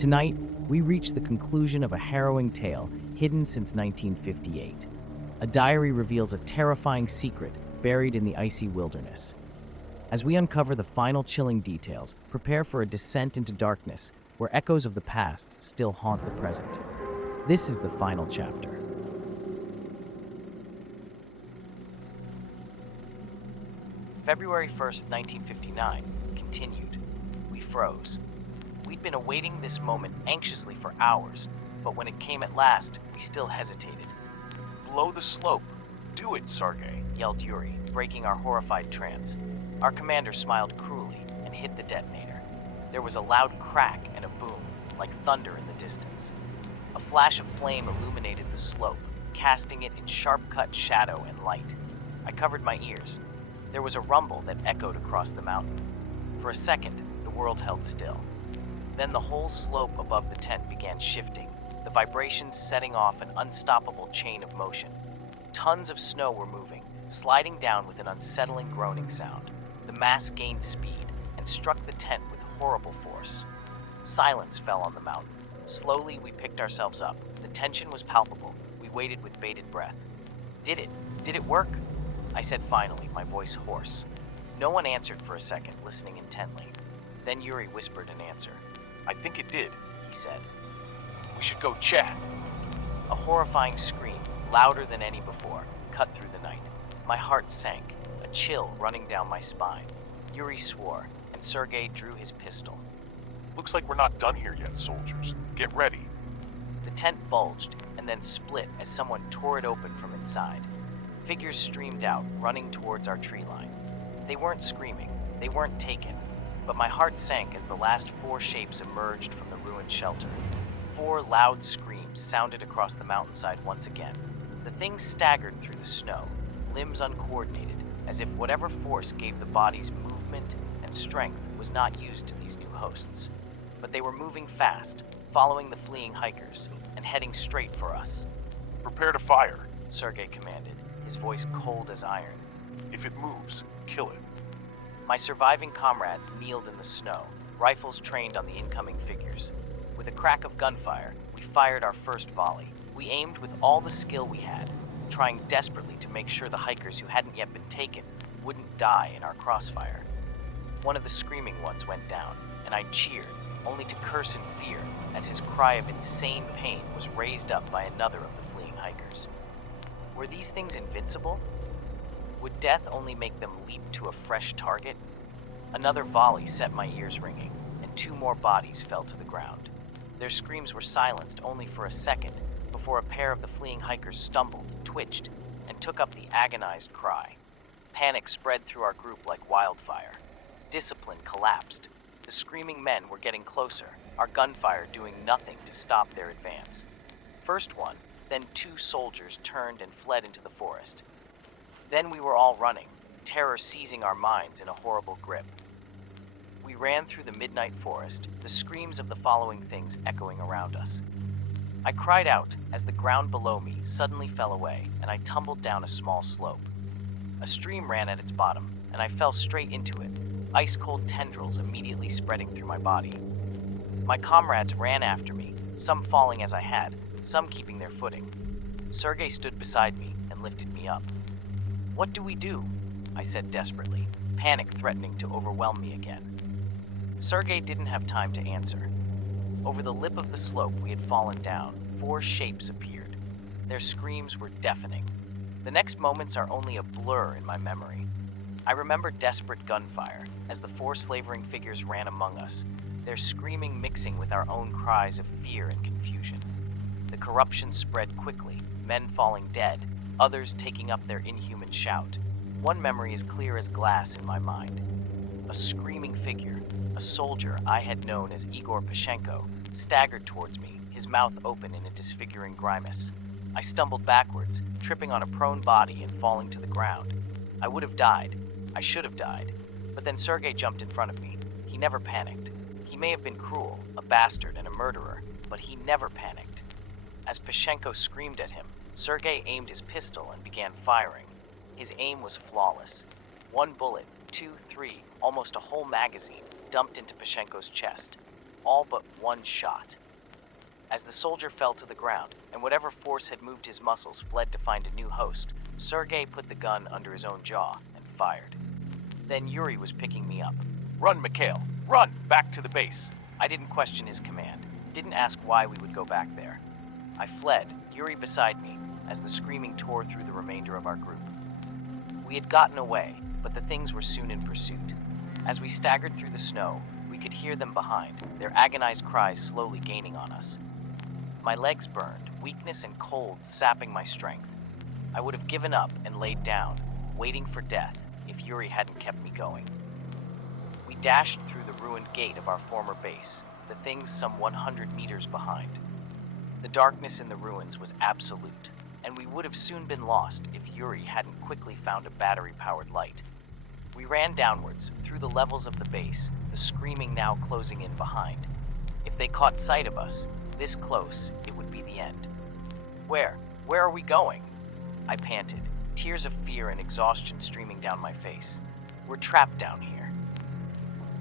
Tonight, we reach the conclusion of a harrowing tale hidden since 1958. A diary reveals a terrifying secret buried in the icy wilderness. As we uncover the final chilling details, prepare for a descent into darkness where echoes of the past still haunt the present. This is the final chapter. February 1st, 1959, continued. We froze. We'd been awaiting this moment anxiously for hours, but when it came at last, we still hesitated. "Below the slope. Do it, Sergei," yelled Yuri, breaking our horrified trance. Our commander smiled cruelly and hit the detonator. There was a loud crack and a boom, like thunder in the distance. A flash of flame illuminated the slope, casting it in sharp-cut shadow and light. I covered my ears. There was a rumble that echoed across the mountain. For a second, the world held still. Then the whole slope above the tent began shifting, the vibrations setting off an unstoppable chain of motion. Tons of snow were moving, sliding down with an unsettling groaning sound. The mass gained speed and struck the tent with horrible force. Silence fell on the mountain. Slowly, we picked ourselves up. The tension was palpable. We waited with bated breath. Did it work? I said finally, my voice hoarse. No one answered for a second, listening intently. Then Yuri whispered an answer. "I think it did," he said. "We should go check." A horrifying scream, louder than any before, cut through the night. My heart sank, a chill running down my spine. Yuri swore, and Sergei drew his pistol. "Looks like we're not done here yet, soldiers. Get ready." The tent bulged, and then split as someone tore it open from inside. Figures streamed out, running towards our tree line. They weren't screaming, they weren't taken, but my heart sank as the last four shapes emerged from the ruined shelter. Four loud screams sounded across the mountainside once again. The things staggered through the snow, limbs uncoordinated, as if whatever force gave the bodies movement and strength was not used to these new hosts. But they were moving fast, following the fleeing hikers, and heading straight for us. "Prepare to fire," Sergei commanded, his voice cold as iron. "If it moves, kill it." My surviving comrades kneeled in the snow, rifles trained on the incoming figures. With a crack of gunfire, we fired our first volley. We aimed with all the skill we had, trying desperately to make sure the hikers who hadn't yet been taken wouldn't die in our crossfire. One of the screaming ones went down, and I cheered, only to curse in fear as his cry of insane pain was raised up by another of the fleeing hikers. Were these things invincible? Would death only make them leap to a fresh target? Another volley set my ears ringing, and two more bodies fell to the ground. Their screams were silenced only for a second before a pair of the fleeing hikers stumbled, twitched, and took up the agonized cry. Panic spread through our group like wildfire. Discipline collapsed. The screaming men were getting closer, our gunfire doing nothing to stop their advance. First one, then two soldiers turned and fled into the forest. Then we were all running, terror seizing our minds in a horrible grip. We ran through the midnight forest, the screams of the following things echoing around us. I cried out as the ground below me suddenly fell away, and I tumbled down a small slope. A stream ran at its bottom, and I fell straight into it, ice-cold tendrils immediately spreading through my body. My comrades ran after me, some falling as I had, some keeping their footing. Sergei stood beside me and lifted me up. "What do we do?" I said desperately, panic threatening to overwhelm me again. Sergei didn't have time to answer. Over the lip of the slope we had fallen down, four shapes appeared. Their screams were deafening. The next moments are only a blur in my memory. I remember desperate gunfire as the four slavering figures ran among us, their screaming mixing with our own cries of fear and confusion. The corruption spread quickly, men falling dead, others taking up their inhuman shout. One memory is clear as glass in my mind. A screaming figure, a soldier I had known as Igor Pashenko, staggered towards me, his mouth open in a disfiguring grimace. I stumbled backwards, tripping on a prone body and falling to the ground. I would have died. I should have died. But then Sergei jumped in front of me. He never panicked. He may have been cruel, a bastard and a murderer, but he never panicked. As Pashenko screamed at him, Sergei aimed his pistol and began firing. His aim was flawless. One bullet, two, three, almost a whole magazine, dumped into Pashenko's chest. all but one shot. As the soldier fell to the ground, and whatever force had moved his muscles fled to find a new host, Sergei put the gun under his own jaw and fired. Then Yuri was picking me up. Run, Mikhail! Run! Back to the base! I didn't question his command, didn't ask why we would go back there. I fled, Yuri beside me, as the screaming tore through the remainder of our group. We had gotten away, but the things were soon in pursuit. As we staggered through the snow, we could hear them behind, their agonized cries slowly gaining on us. My legs burned, weakness and cold sapping my strength. I would have given up and laid down, waiting for death, if Yuri hadn't kept me going. We dashed through the ruined gate of our former base, the things some 100 meters behind. The darkness in the ruins was absolute, and we would have soon been lost if Yuri hadn't quickly found a battery-powered light. We ran downwards, through the levels of the base, the screaming now closing in behind. If they caught sight of us, this close, it would be the end. Where are we going? I panted, tears of fear and exhaustion streaming down my face. We're trapped down here.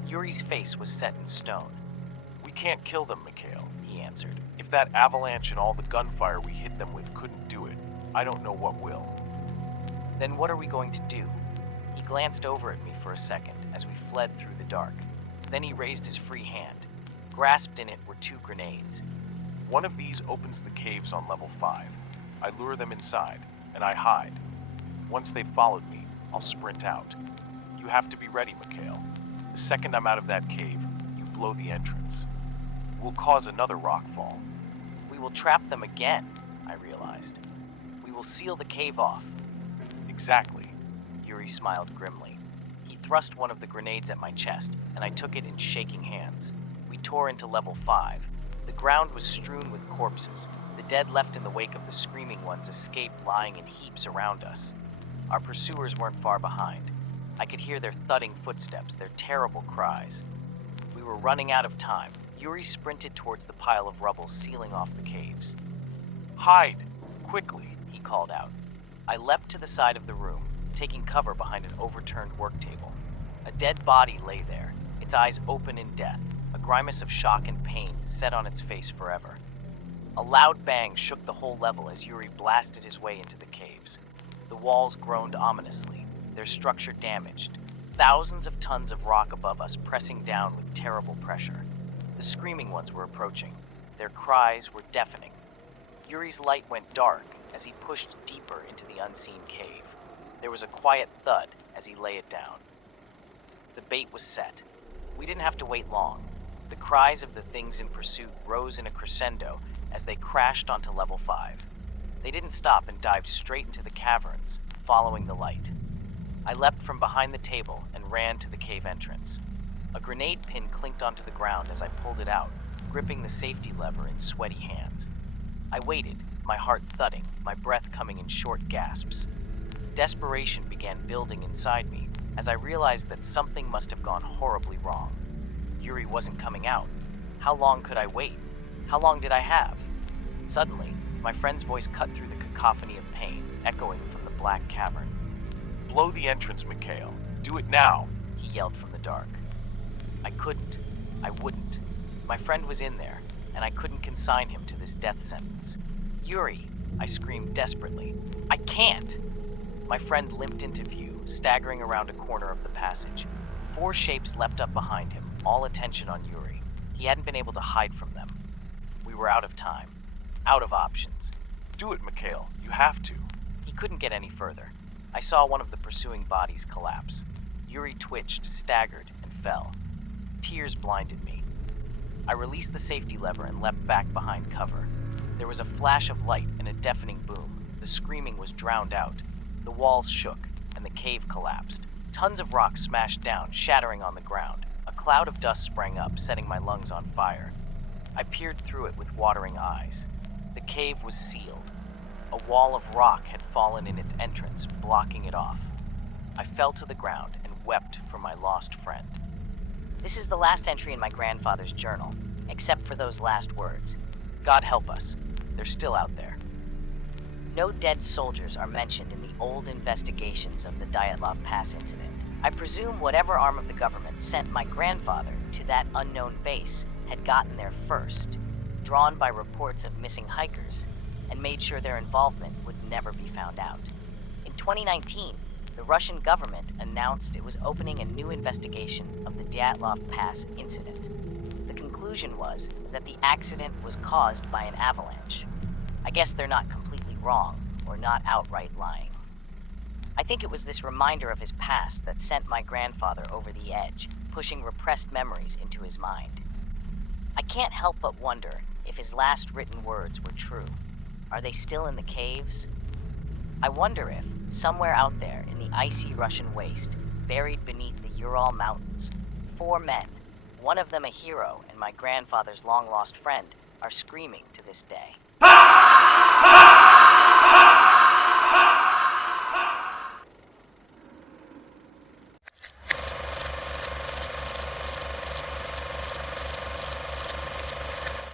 Yuri's face was set in stone. We can't kill them, Mikhail, he answered. If that avalanche and all the gunfire we hit them with couldn't do it, I don't know what will. Then what are we going to do? He glanced over at me for a second as we fled through the dark. Then he raised his free hand. Grasped in it were 2 grenades. One of these opens the caves on level 5. I lure them inside, and I hide. Once they've followed me, I'll sprint out. You have to be ready, Mikhail. The second I'm out of that cave, you blow the entrance. We'll cause another rockfall. We will trap them again, I realized. We will seal the cave off. Exactly. Yuri smiled grimly. He thrust one of the grenades at my chest, and I took it in shaking hands. We tore into level 5. The ground was strewn with corpses. The dead left in the wake of the screaming ones escaped lying in heaps around us. Our pursuers weren't far behind. I could hear their thudding footsteps, their terrible cries. We were running out of time. Yuri sprinted towards the pile of rubble sealing off the caves. Hide! Quickly! He called out. I leapt to the side of the room, taking cover behind an overturned work table. A dead body lay there, its eyes open in death, a grimace of shock and pain set on its face forever. A loud bang shook the whole level as Yuri blasted his way into the caves. The walls groaned ominously, their structure damaged, thousands of tons of rock above us pressing down with terrible pressure. The screaming ones were approaching. Their cries were deafening. Yuri's light went dark as he pushed deeper into the unseen cave. There was a quiet thud as he lay it down. The bait was set. We didn't have to wait long. The cries of the things in pursuit rose in a crescendo as they crashed onto level 5. They didn't stop and dived straight into the caverns, following the light. I leapt from behind the table and ran to the cave entrance. A grenade pin clinked onto the ground as I pulled it out, gripping the safety lever in sweaty hands. I waited, my heart thudding, my breath coming in short gasps. Desperation began building inside me as I realized that something must have gone horribly wrong. Yuri wasn't coming out. How long could I wait? How long did I have? Suddenly, my friend's voice cut through the cacophony of pain, echoing from the black cavern. Blow the entrance, Mikhail. Do it now! He yelled from the dark. I couldn't. I wouldn't. My friend was in there, and I couldn't consign him to this death sentence. Yuri, I screamed desperately. I can't! My friend limped into view, staggering around a corner of the passage. 4 shapes leapt up behind him, all attention on Yuri. He hadn't been able to hide from them. We were out of time. Out of options. Do it, Mikhail. You have to. He couldn't get any further. I saw one of the pursuing bodies collapse. Yuri twitched, staggered, and fell. Tears blinded me. I released the safety lever and leapt back behind cover. There was a flash of light and a deafening boom. The screaming was drowned out. The walls shook, and the cave collapsed. Tons of rock smashed down, shattering on the ground. A cloud of dust sprang up, setting my lungs on fire. I peered through it with watering eyes. The cave was sealed. A wall of rock had fallen in its entrance, blocking it off. I fell to the ground and wept for my lost friend. This is the last entry in my grandfather's journal, except for those last words. God help us. They're still out there. No dead soldiers are mentioned in the old investigations of the Dyatlov Pass incident. I presume whatever arm of the government sent my grandfather to that unknown base had gotten there first, drawn by reports of missing hikers, and made sure their involvement would never be found out. In 2019, the Russian government announced it was opening a new investigation of the Dyatlov Pass incident. The conclusion was that the accident was caused by an avalanche. I guess they're not completely wrong, or not outright lying. I think it was this reminder of his past that sent my grandfather over the edge, pushing repressed memories into his mind. I can't help but wonder if his last written words were true. Are they still in the caves? I wonder if, somewhere out there in the icy Russian waste, buried beneath the Ural Mountains, 4 men, one of them a hero and my grandfather's long-lost friend, are screaming to this day.